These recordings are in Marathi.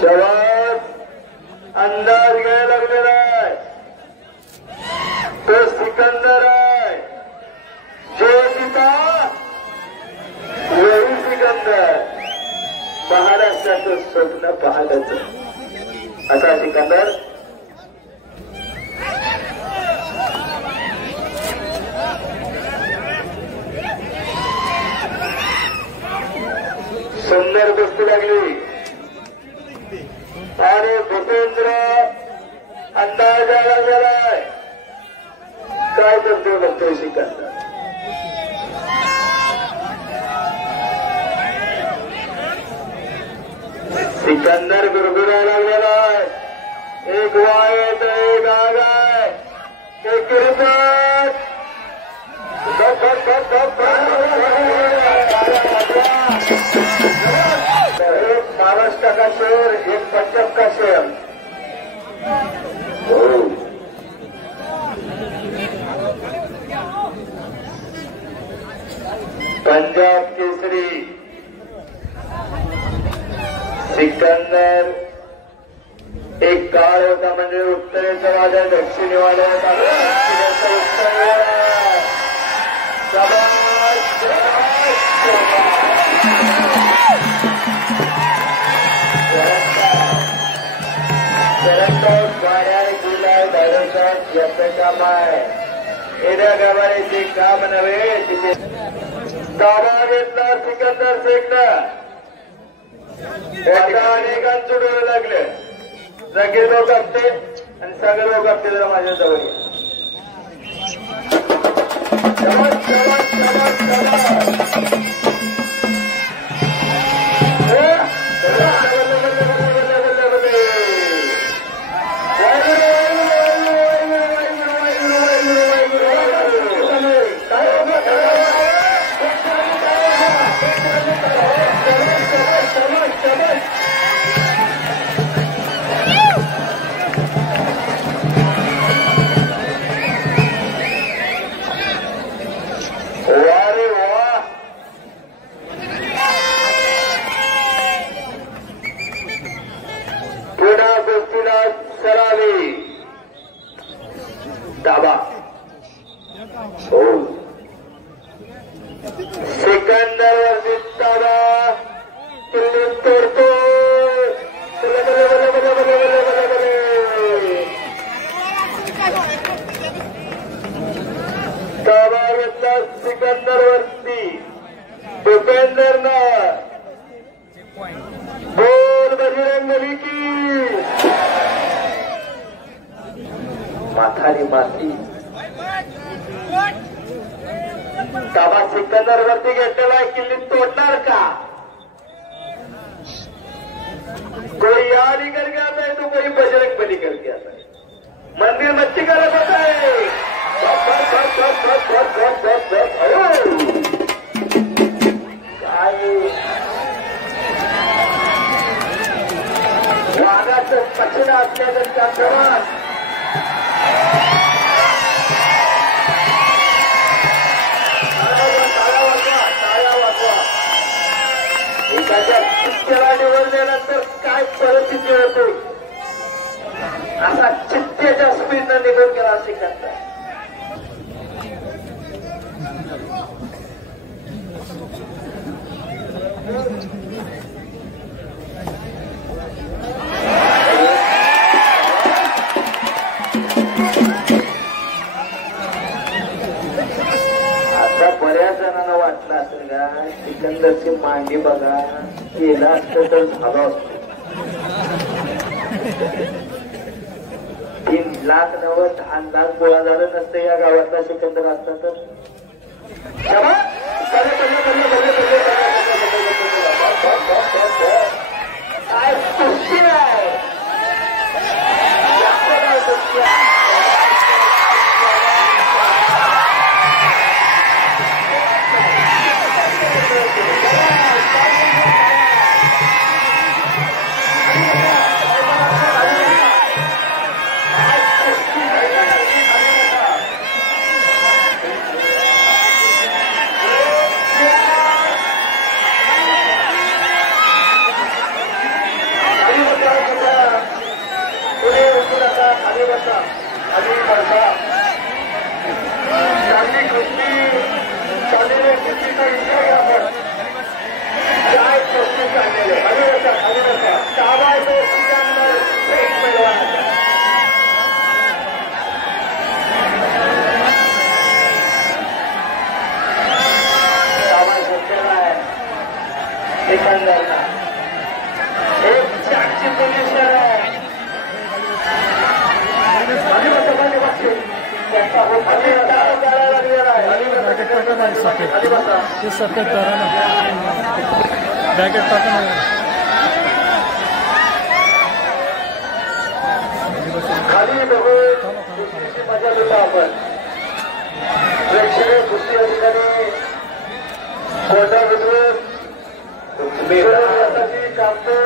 शवात अंदाज घ्यायला लागलेला आहे. तो सिकंदर आहे. जयजिता वरू सिकंदर महाराष्ट्राचं स्वप्न पाहतच असा सिकंदर. सुंदर कुस्ती लागली आणि भूपेंद्र अंदाज आला गेलाय. काय करतोय बघतोय सिकंदर. सिकंदर गुरगुरायला लागलेला आहे. एक वाय येत एक आग आहे. एक रिपोर्ट एक 52% शेअर एक 50% शेअर. पंजाब केसरी सिकंदर एक काळ होता म्हणजे उत्तरेचा वाजा दक्षिणी वाजा होता. याचं काम आहे. येण्या गावाने काम नव्हे तिथे ताबा घेतला सिकंदर शेखनं. आता अनेकांचं डोळे लागले. सगळे लोक असते आणि सगळे लोक असते जरा माझ्या जवळ. दाबा सिकंदर वरती दाबा किल्ली तोडतो. दाबा घेतला सिकंदर वरती. भूपेंदरनं बोल बजरंगबली की माथारी माती. ताबा सिकंदर वरती घेतलेला किल्ली तोडणार का? कोई यारी करके आता है तो कोई बजरंग बली करके आता है. मंदिर मच्छी करत होता है. काय वाघाचं पचन असल्याचा प्रमाण एखाद्या चित्त्याला निवडल्यानंतर काय परिस्थिती होते असा चित्त्याच्या स्पीडनं निवड केला सिकंदर. बऱ्याच जणांना वाटलं असेल का सिकंदरची मांडी बघा केला असतं तर झालं असतं. 3,90,000 गोळा झालं नसतं या गावातला सिकंदर असता तर. काय कुस्ती आहे. काय पस्तीस काढलेले खाली बसा ताबा तो सिकंदर शेख पैलवान ताबा घेतलेला आहे सिकंदरला एक चारची पोझिशन आहे सफेद करा ना ब्रॅकेट टाका ना खाली बघून मजा घेतो आपण प्रेक्षणीय कुस्ती अधिकारी कोटा विद्वत कामते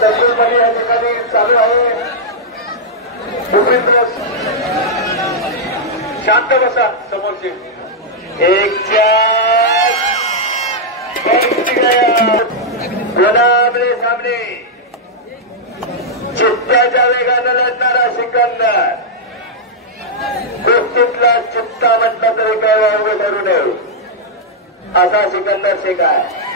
संकुलपणे या ठिकाणी चालू आहे भूपेंद्र शांत बसा समोरचे एक आमने सामने चित्त्याच्या वेगानं लढणारा सिकंदर कुस्तीतला चित्ता म्हटलं तरी काय वावगं ठरू नये असा सिकंदर शेख आहे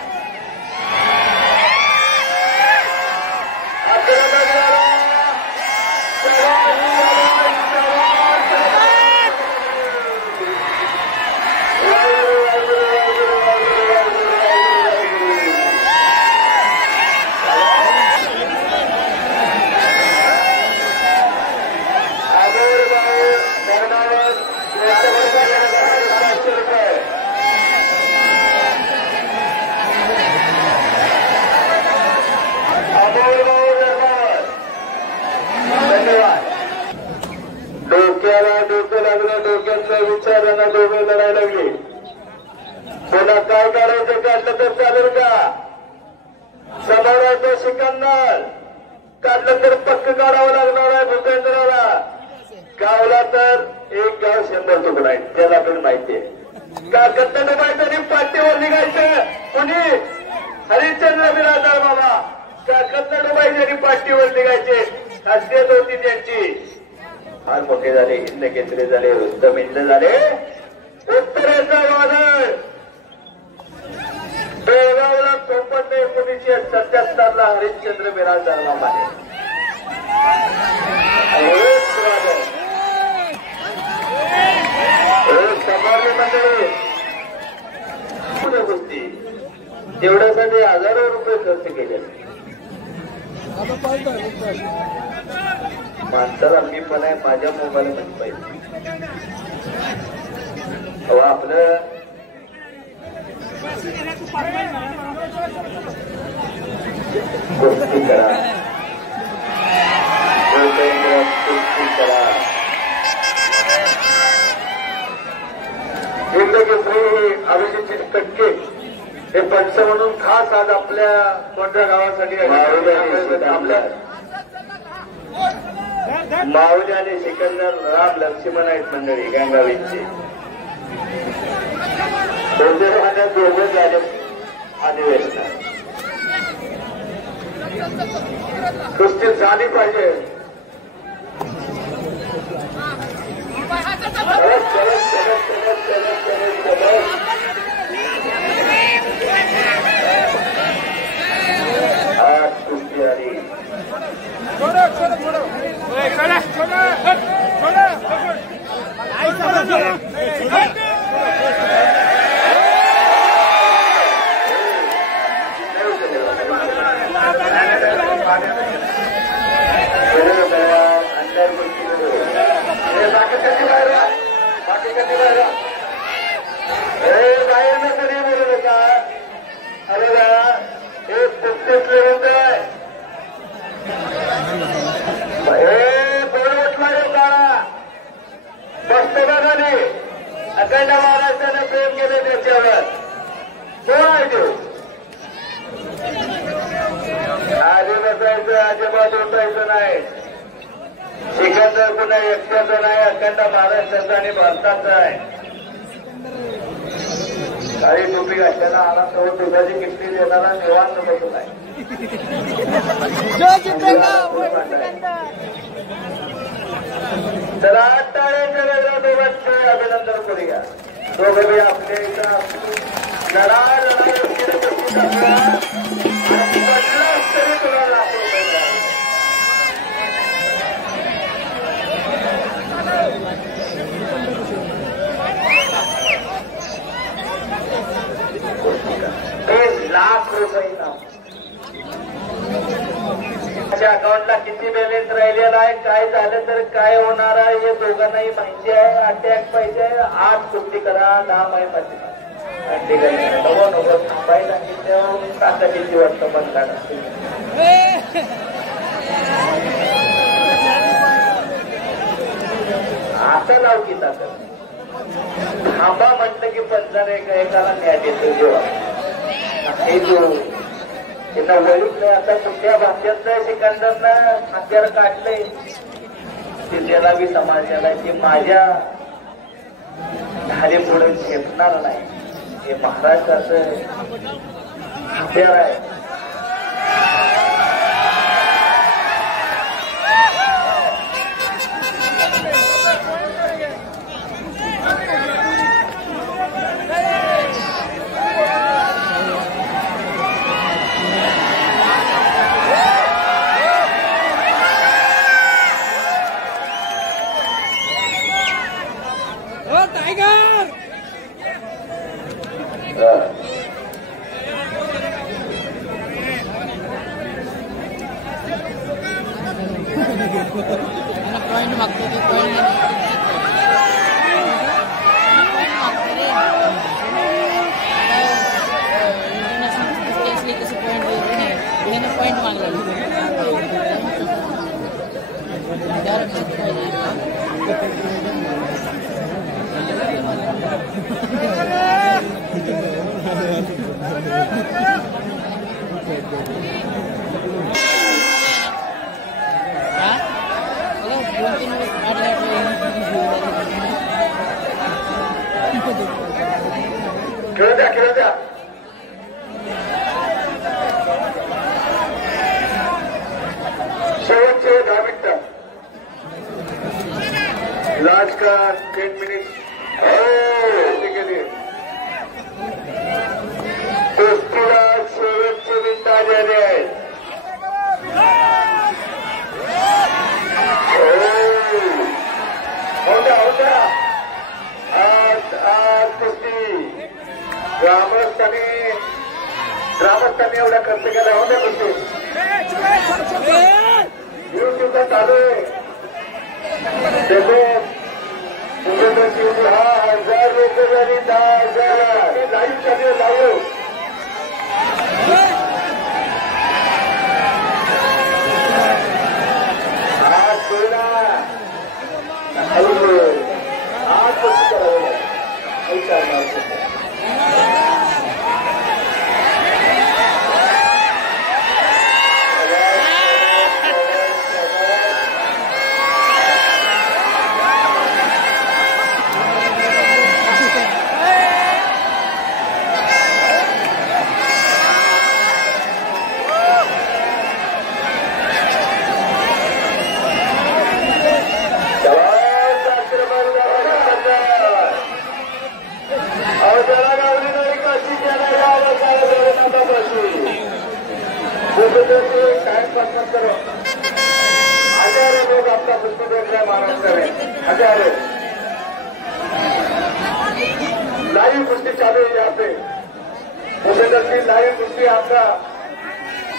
विचारांना दोघे लढायला लागले पुन्हा काय करायचं काढलं तर चालेल का समोरायचं सिकंदर काढलं तर पक्क काढावं लागणार आहे भूपेंद्राला गावला तर एक गाव 100 तुकडा आहे त्याला पण माहिती आहे का कत्त डुबायचं आणि पाठीवर निघायचं कोणी हरिश्चंद्र बिराजदार बाबा का कत्त डुबायचे आणि पाठीवर निघायचे खासियत होती त्यांची फार मोठे झाले हिंद केंद्रे झाले रुस्तम हिंद झाले उत्तरेचा वादळ बेळगावला 1977 हरिश्चंद्र बिराजदार बाबा गोष्टी तेवढ्यासाठी हजारो रुपये खर्च केले माणसाला मी पण आहे माझ्या मोबाईल मध्ये पाहिजे आपलं कुस्ती करा कुस्ती करा अभिजित टक्के हे पंच म्हणून खास आज आपल्या कोणत्या गावासाठी आपल्या माऊली आणि सिकंदर राम लक्ष्मण आहेत मंडळी गंगावीचे दोघं झाले अधिवेशनात कुस्ती झाली पाहिजे आज कुस्ती आली अखंड महाराष्ट्राने प्रेम केले त्याच्यावर कोण आहे तो आधी बसायचं अजिबात उठायचं नाही सिकंदर पुन्हा एकट्याचं नाही अखंड महाराष्ट्राचा आणि भारताचा आहे काही टोपी घातल्याला आला तो दुधाची किटली देणारा निवांत बसून आहे तर 8 टाळ्यांच्या वेगळ्या दोघांचे अभिनंदन करूया दोघं बी आपल्या इथं लढाई केलं आणि पडलाच तरी तुला लाख रुपये लाख रुपये माझ्या अकाउंटला किती बॅलन्स राहिलेला आहे, काय झालं तर काय होणार आहे हे दोघांनाही माहिती आहे. अटॅक पाहिजे 8 कुस्ती करा 10 माय पाहिजे नको थांबाई सांगितलं ताकदीची वाटतं बंद आता लाव की ताकद थांबा म्हटलं की पंचाने एकाला न्याय देतो जेव्हा हे जो त्यांना वळूच नाही. आता कुठल्या भाषेतलं सिकंदरनं हत्यार काढलंय ते त्याला बी समाजाला की माझ्या धारे पुढे झेपणार नाही. हे महाराष्ट्राचं हत्यार आहे. पॉइंट मागतो ते पॉइंट इंटरनॅशनल कसं पॉइंट पॉइंट मागला खेळू द्या शेवटचे 10 मिनिटं लास्ट का 10 मिनिट गेले कुस्तीला शेवटचे मिनिट आलेले आहेत. होत्या आज कुस्ती ग्रामस्थांनी एवढा खर्च केला होता कुस्ती युट्यूबला चालू आहे. देखो 10,000 रुपये आणि 10,000 लाईव्ह चालू लाईव्ह आज सोडा आज कुस्ती करावं हजारों लोग आपका कुश्ती देख रहे हैं महाराष्ट्र में. हजारों लाइव कुश्ती चालू है यहाँ पे. मुझे की लाइव कुश्ती आपका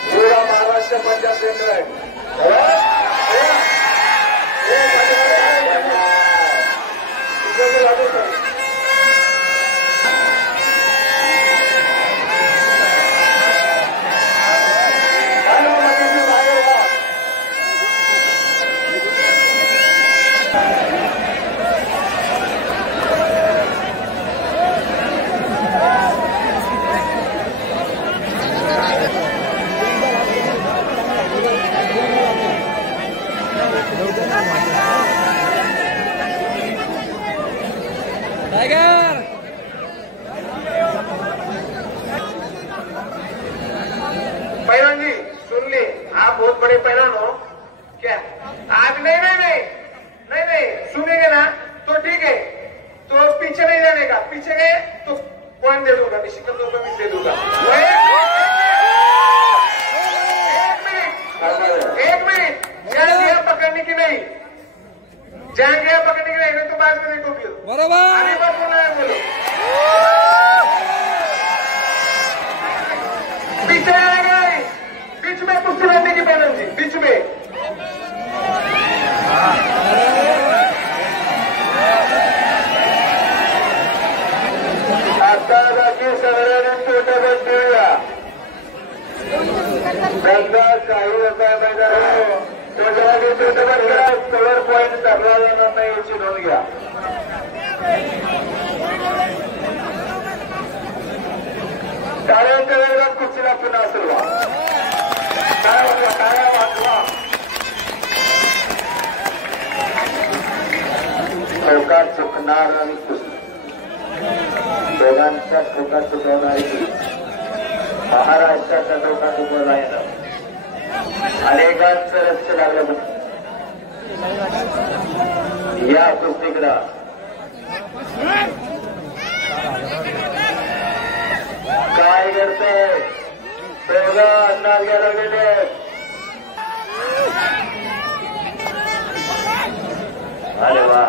पूरा महाराष्ट्र पंजाब देख रहा है. पहलवान जी सुन ली, आप बहुत बड़े पहलवान हो क्या? आप नहीं सुनेंगे ना तो ठीक है, तो पीछे नहीं जाने का. पीछे गए तो पॉइंट दे दूंगा, निशिकंद को भी दे दूंगा। एक मिनट, जान दिया पकड़ने की नहीं, जान गया पकड़ने की नहीं तो बाद में देखो फिर बराबर आने बार बोला है बोलो। पीछे आएगा, बीच में कुर्सी बैठने की मैडम जी, बीच में आता बाकी सगळ्यांनी छोट्या बस देऊया, दंगा काही होता मैदान छोट्यामध्ये छोट्या बस करा, कलर पॉईंट धरला जाणार नाही याची नोंद घ्या. टाळ्यांच्या वेळेला कुस्तीला पुन्हा सुरुवात, टाळ्या वाजवा. चौकात चुकणार आणि कुस्ती दोघांच्या चौकात चुकवणारी महाराष्ट्राच्या चौकात उभं राहिलं, अनेकांचं लक्ष लागलं. या कुस्तीकडं काय करतंय दोघं अंदाज घ्यायला गेले. अरे वा,